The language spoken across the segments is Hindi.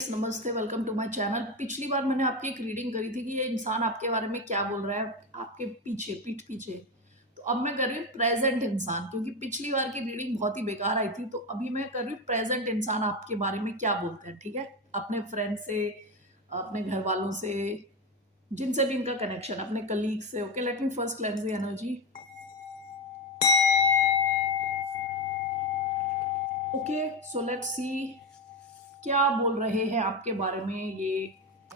नमस्ते, वेलकम टू माय चैनल। पिछली बार मैंने आपकी एक रीडिंग करी थी कि ये इंसान आपके बारे में क्या बोल रहा है आपके पीछे, पीठ पीछे। तो अब मैं कर रही हूँ प्रेजेंट इंसान, क्योंकि पिछली बार की रीडिंग बहुत ही बेकार आई थी। तो अभी मैं कर रही हूँ प्रेजेंट इंसान आपके बारे में क्या बोलते हैं, ठीक है। अपने फ्रेंड से, अपने घर वालों से, जिनसे भी इनका कनेक्शन, अपने कलीग से। Okay, let me first cleanse the energy. Okay, so let's see क्या बोल रहे हैं आपके बारे में ये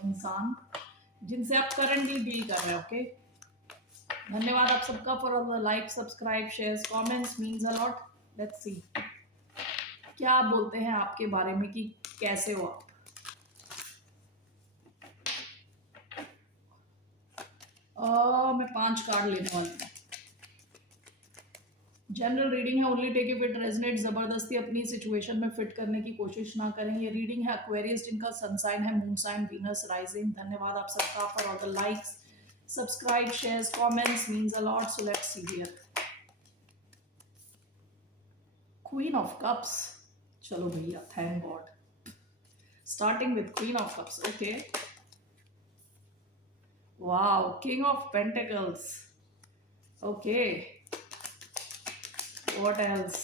इंसान जिनसे आप करंटली डील कर रहे हो। ओके, धन्यवाद आप सबका for all the like, subscribe, shares, comments, means a lot. Let's see क्या बोलते हैं आपके बारे में कि कैसे हो आप। मैं 5 कार्ड लेने वाली हूँ। जनरल रीडिंग है, only take if it resonate. जबरदस्ती अपनी सिचुएशन में फिट करने की कोशिश ना करें। ये रीडिंग है एक्वेरियस, जिनका सन साइन है मून साइन, वीनस राइजिंग। धन्यवाद आप सबका for all the likes, subscribe, shares, comments, means a lot. So let's see here. Queen of cups, चलो भैया, thank God. Starting with queen of cups. Okay, wow, king of pentacles. Okay, what else.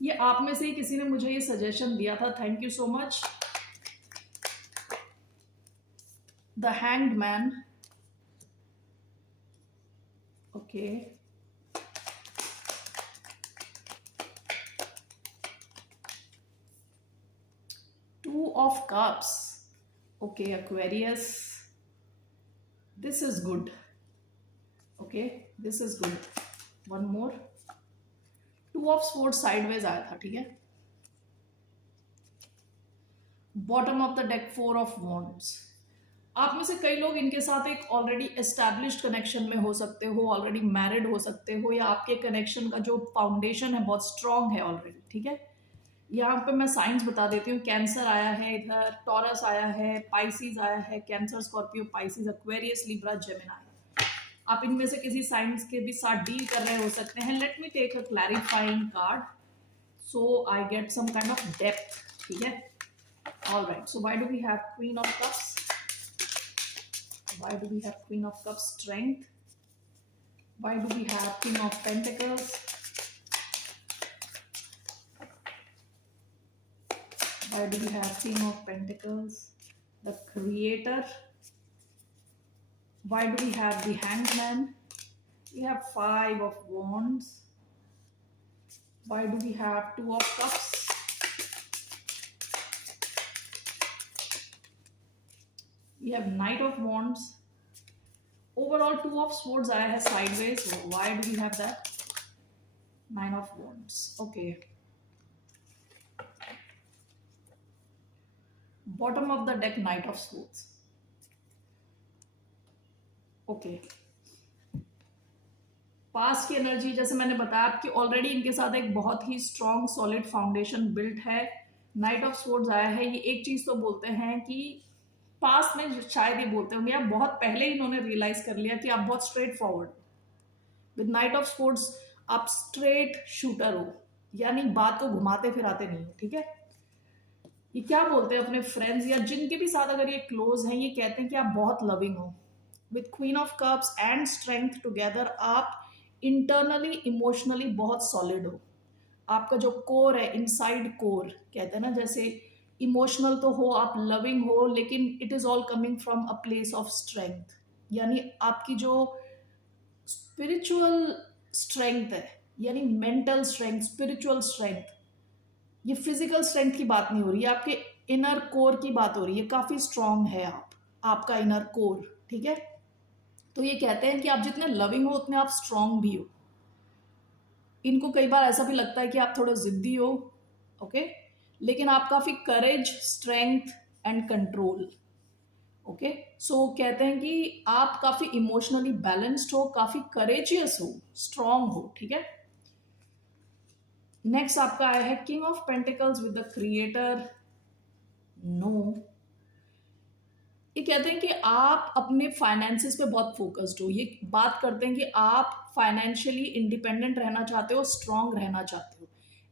ये आप में से ही किसी ने मुझे ये सजेशन दिया था, thank you so much. The hanged man. Okay, two of cups. Okay, Aquarius, this is good. Okay, this is good. One more. Two of sword sideways आया था, ठीक है। Bottom of the deck, four of wands. आप में से कई लोग इनके साथ एक ऑलरेडी एस्टैब्लिश्ड कनेक्शन में हो सकते हो, ऑलरेडी मैरिड हो सकते हो, या आपके कनेक्शन का जो फाउंडेशन है बहुत स्ट्रांग है ऑलरेडी, ठीक है। यहाँ पे मैं साइंस बता देती हूँ। कैंसर आया है इधर, टॉरस आया है, पाइसिस आया है, cancer, Scorpio, Pisces, Aquarius, Libra, Gemini. आप इनमें से किसी साइंस के भी साथ डील कर रहे हो सकते हैं। Let me take a clarifying card so I get some kind of depth, ठीक है। All right, so why do we have queen of cups? Why do we have Queen of Cups? Strength. Why do we have King of Pentacles? Why do we have King of Pentacles? The Creator. Why do we have the Hanged Man? We have Five of Wands. Why do we have Two of Cups? We have Knight of Wands. Overall, Two of Swords आया है sideways. Why do we have that? Nine of Wands. Okay. Bottom of the deck, Knight of Swords. Okay. पास की एनर्जी, जैसे मैंने बताया आपकी ऑलरेडी इनके साथ एक बहुत ही स्ट्रॉन्ग सॉलिड फाउंडेशन बिल्ट है। नाइट ऑफ स्वॉर्ड्स आया है। ये एक चीज तो बोलते हैं कि पास में शायद ये बोलते होंगे, या बहुत पहले इन्होंने रियलाइज कर लिया कि आप बहुत straight forward. With night of swords आप स्ट्रेट शूटर हो, यानी बात को घुमाते फिराते नहीं हो, ठीक है। ये क्या बोलते हैं अपने फ्रेंड्स या जिनके भी साथ अगर ये क्लोज हैं, ये कहते हैं कि आप बहुत लविंग हो। With queen of cups and strength together आप इंटरनली इमोशनली बहुत सॉलिड हो। आपका जो कोर है, इनसाइड कोर कहते हैं ना, जैसे इमोशनल तो हो आप, लविंग हो, लेकिन it is all coming from a place of strength. यानी आपकी जो स्पिरिचुअल स्ट्रेंथ है, यानी मेंटल स्ट्रेंथ, स्पिरिचुअल स्ट्रेंथ, ये फिजिकल स्ट्रेंथ की बात नहीं हो रही है, आपके इनर कोर की बात हो रही है। काफी स्ट्रांग है आपका इनर कोर, ठीक है। तो ये कहते हैं कि आप जितने लविंग हो उतने आप स्ट्रांग भी हो। इनको कई बार ऐसा भी लगता है कि आप थोड़े जिद्दी हो, ओके, लेकिन आप काफी करेज, स्ट्रेंथ एंड कंट्रोल, ओके। सो कहते हैं कि आप काफी इमोशनली बैलेंस्ड हो, काफी करेजियस हो, स्ट्रांग हो, ठीक है। नेक्स्ट आपका आया है king of pentacles with the creator. No, ये कहते हैं कि आप अपने फाइनेंसेस पे बहुत फोकस्ड हो। ये बात करते हैं कि आप फाइनेंशियली इंडिपेंडेंट रहना चाहते हो, स्ट्रांग रहना चाहते हो।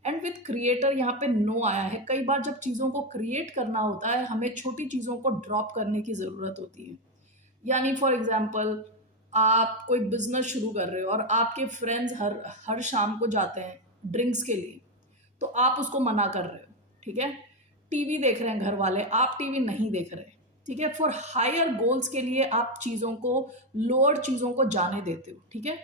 एंड विथ क्रिएटर यहाँ पे नो आया है। कई बार जब चीज़ों को क्रिएट करना होता है हमें छोटी चीज़ों को ड्रॉप करने की ज़रूरत होती है। यानी फॉर एग्जांपल आप कोई बिजनेस शुरू कर रहे हो और आपके फ्रेंड्स हर हर शाम को जाते हैं ड्रिंक्स के लिए, तो आप उसको मना कर रहे हो, ठीक है। टीवी देख रहे हैं घर वाले, आप टीवी नहीं देख रहे, ठीक है। फॉर हायर गोल्स के लिए आप चीज़ों को, लोअर चीज़ों को जाने देते हो, ठीक है।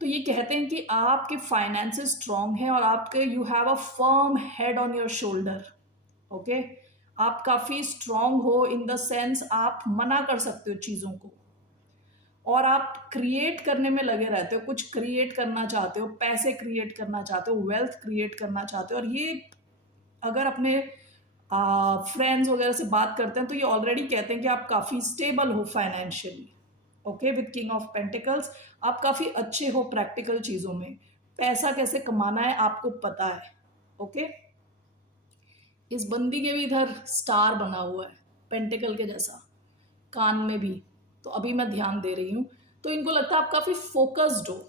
तो ये कहते हैं कि आपके फाइनेंसेस स्ट्रांग है और आपके you have a firm head on your shoulder, okay. आप काफ़ी स्ट्रांग हो इन द सेंस आप मना कर सकते हो चीज़ों को, और आप क्रिएट करने में लगे रहते हो, कुछ क्रिएट करना चाहते हो, पैसे क्रिएट करना चाहते हो, वेल्थ क्रिएट करना चाहते हो। और ये अगर अपने फ्रेंड्स वगैरह से बात करते हैं तो ये ऑलरेडी कहते हैं कि आप काफ़ी स्टेबल हो financially, okay. With king of pentacles आप काफ़ी अच्छे हो प्रैक्टिकल चीज़ों में, पैसा कैसे कमाना है आपको पता है, ओके। इस बंदी के भी इधर स्टार बना हुआ है पेंटिकल के जैसा, कान में भी, तो अभी मैं ध्यान दे रही हूँ। तो इनको लगता है आप काफ़ी फोकस्ड हो,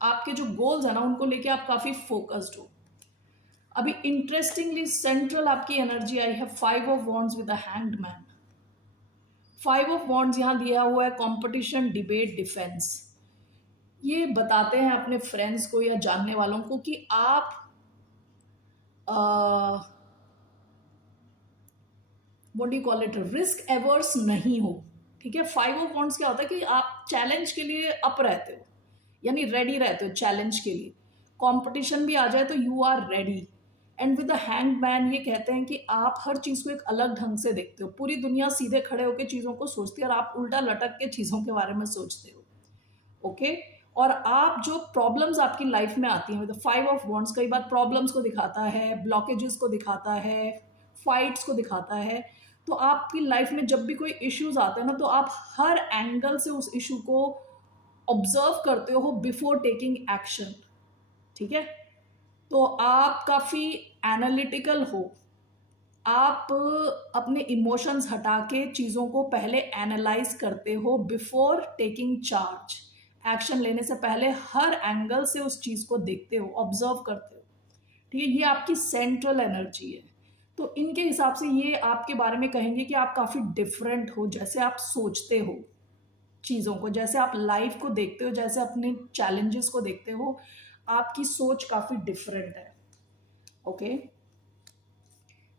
आपके जो गोल्स है ना उनको लेके आप काफ़ी फोकस्ड हो। अभी इंटरेस्टिंगली सेंट्रल आपकी एनर्जी आई है 5 of wands with the hanged man. 5 of wands यहाँ दिया हुआ है कंपटीशन, डिबेट, डिफेंस। ये बताते हैं अपने फ्रेंड्स को या जानने वालों को कि आप what do you call it, risk averse नहीं हो, ठीक है। 5 ऑफ वॉन्ड्स क्या होता है कि आप चैलेंज के लिए अप रहते हो, यानी रेडी रहते हो चैलेंज के लिए। कंपटीशन भी आ जाए तो you are ready. And with the hanged man ये कहते हैं कि आप हर चीज़ को एक अलग ढंग से देखते हो। पूरी दुनिया सीधे खड़े होकर चीज़ों को सोचती है और आप उल्टा लटक के चीज़ों के बारे में सोचते हो, ओके। और आप जो प्रॉब्लम्स आपकी लाइफ में आती हैं विद 5 ऑफ वॉन्ड्स, कई बार प्रॉब्लम्स को दिखाता है, ब्लॉकेजेस को दिखाता है, फाइट्स को दिखाता है। तो आपकी लाइफ में जब भी कोई इश्यूज आते हैं ना, तो आप हर एंगल से उस इशू को ऑब्जर्व करते हो बिफोर टेकिंग एक्शन, ठीक है। तो आप काफ़ी एनालिटिकल हो, आप अपने इमोशंस हटा के चीज़ों को पहले एनालाइज करते हो बिफोर टेकिंग चार्ज। एक्शन लेने से पहले हर एंगल से उस चीज़ को देखते हो, ऑब्जर्व करते हो, ठीक है। ये आपकी सेंट्रल एनर्जी है। तो इनके हिसाब से ये आपके बारे में कहेंगे कि आप काफ़ी डिफरेंट हो, जैसे आप सोचते हो चीज़ों को, जैसे आप लाइफ को देखते हो, जैसे अपने चैलेंजेस को देखते हो, आपकी सोच काफ़ी डिफरेंट है, ओके।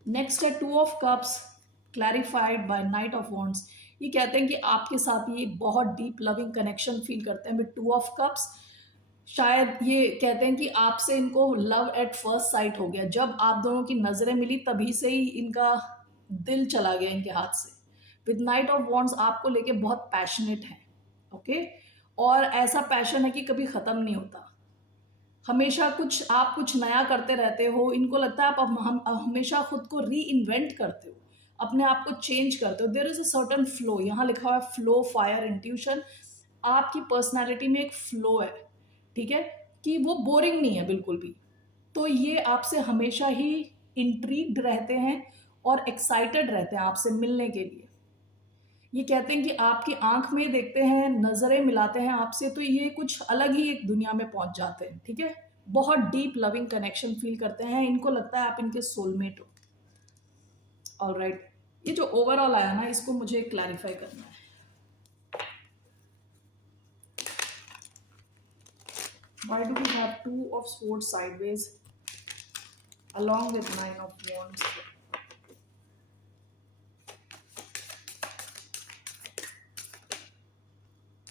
नेक्स्ट है 2 of cups clarified by knight of wands. ये कहते हैं कि आपके साथ ये बहुत डीप लविंग कनेक्शन फील करते हैं विद 2 ऑफ कप्स। शायद ये कहते हैं कि आपसे इनको लव एट फर्स्ट साइट हो गया, जब आप दोनों की नज़रें मिली तभी से ही इनका दिल चला गया इनके हाथ से। विद नाइट ऑफ वॉन्ड्स आपको लेके बहुत पैशनेट है, ओके। और ऐसा पैशन है कि कभी ख़त्म नहीं होता, हमेशा कुछ आप कुछ नया करते रहते हो। इनको लगता है आप हम हमेशा खुद को री इन्वेंट करते हो, अपने आप को चेंज करते हो। There is a certain flow, यहाँ लिखा हुआ है फ्लो, फायर, इंट्यूशन। आपकी पर्सनालिटी में एक फ्लो है, ठीक है, कि वो बोरिंग नहीं है बिल्कुल भी। तो ये आपसे हमेशा ही इंट्रीग्ड रहते हैं और एक्साइटेड रहते हैं आपसे मिलने के लिए। ये कहते हैं कि आपकी आंख में देखते हैं, नज़रें मिलाते हैं आपसे, तो ये कुछ अलग ही एक दुनिया में पहुंच जाते हैं, ठीक है। बहुत डीप लविंग कनेक्शन फील करते हैं, इनको लगता है आप इनके सोलमेट हो। ऑलराइट, ये जो ओवरऑल आया ना, इसको मुझे क्लैरिफाई करना है। Why do we have 2 of swords sideways along with 9 of wands?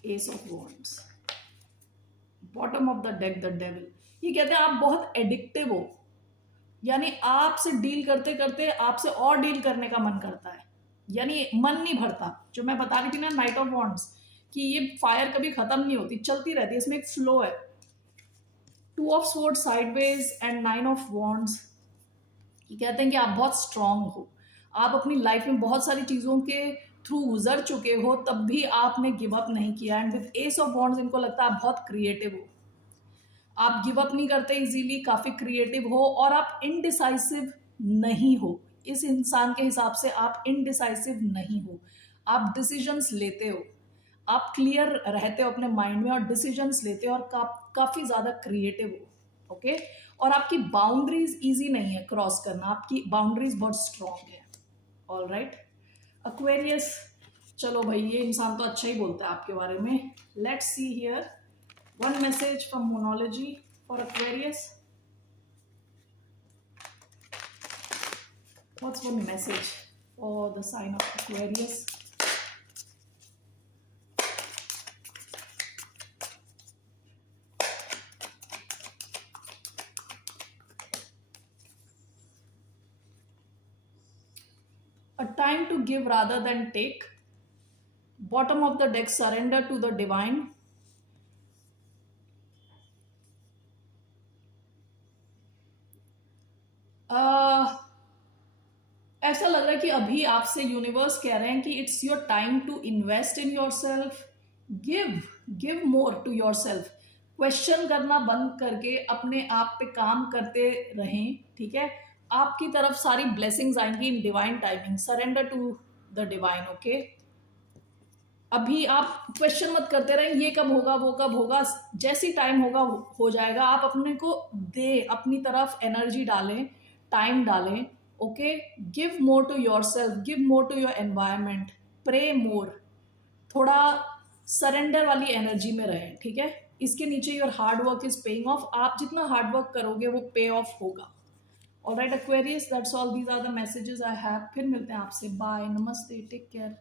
Ace of wands, bottom of the deck the devil. ये कहते हैं आप बहुत एडिक्टिव हो, यानी आपसे डील करते करते आपसे और डील करने का मन करता है, यानी मन नहीं भरता। जो मैं बता रही थी ना नाइट ऑफ वॉन्ड्स, कि ये फायर कभी खत्म नहीं होती, चलती रहती है, इसमें एक फ्लो है। 2 of swords sideways and 9 of wands, ये कहते हैं कि आप बहुत स्ट्रांग हो, आप अपनी लाइफ में बहुत सारी चीज़ों के थ्रू गुजर चुके हो, तब भी आपने गिव अप नहीं किया। And with S of wands इनको लगता है आप बहुत क्रिएटिव हो, आप गिव अप नहीं करते इजीली, काफ़ी क्रिएटिव हो, और आप इनडिसाइसिव नहीं हो। इस इंसान के हिसाब से आप इनडिसाइसिव नहीं हो, आप डिसीजंस लेते हो, आप क्लियर रहते हो अपने माइंड में और डिसीजंस लेते हो, और काफ़ी ज़्यादा क्रिएटिव हो। ओके। और आपकी बाउंड्रीज इजी नहीं है क्रॉस करना, आपकी बाउंड्रीज बहुत स्ट्रांग है। ऑल राइट एक्वेरियस, चलो भाई ये इंसान तो अच्छा ही बोलता है आपके बारे में। Let's see here one message from monology for Aquarius. What's one message for the sign of Aquarius? A time to give rather than take. Bottom of the deck, surrender to the divine. ऐसा लग रहा है कि अभी आपसे यूनिवर्स कह रहे हैं कि it's your time to invest in yourself. Give more to yourself. Question करना बंद करके अपने आप पे काम करते रहें, ठीक है। आपकी तरफ सारी ब्लेसिंग्स आएंगी in divine timing. Surrender to the divine, okay. अभी आप क्वेश्चन मत करते रहें ये कब होगा वो कब होगा, जैसी टाइम होगा हो जाएगा। आप अपने को दे, अपनी तरफ एनर्जी डालें, टाइम डालें, okay. Give more to yourself, give more to your environment, pray more, थोड़ा सरेंडर वाली एनर्जी में रहें, ठीक है। इसके नीचे your hard work is paying off. आप जितना हार्ड वर्क करोगे वो पे ऑफ होगा। Alright Aquarius, that's all, these are the messages I have. फिर मिलते हैं आपसे, बाय, नमस्ते, टेक केयर।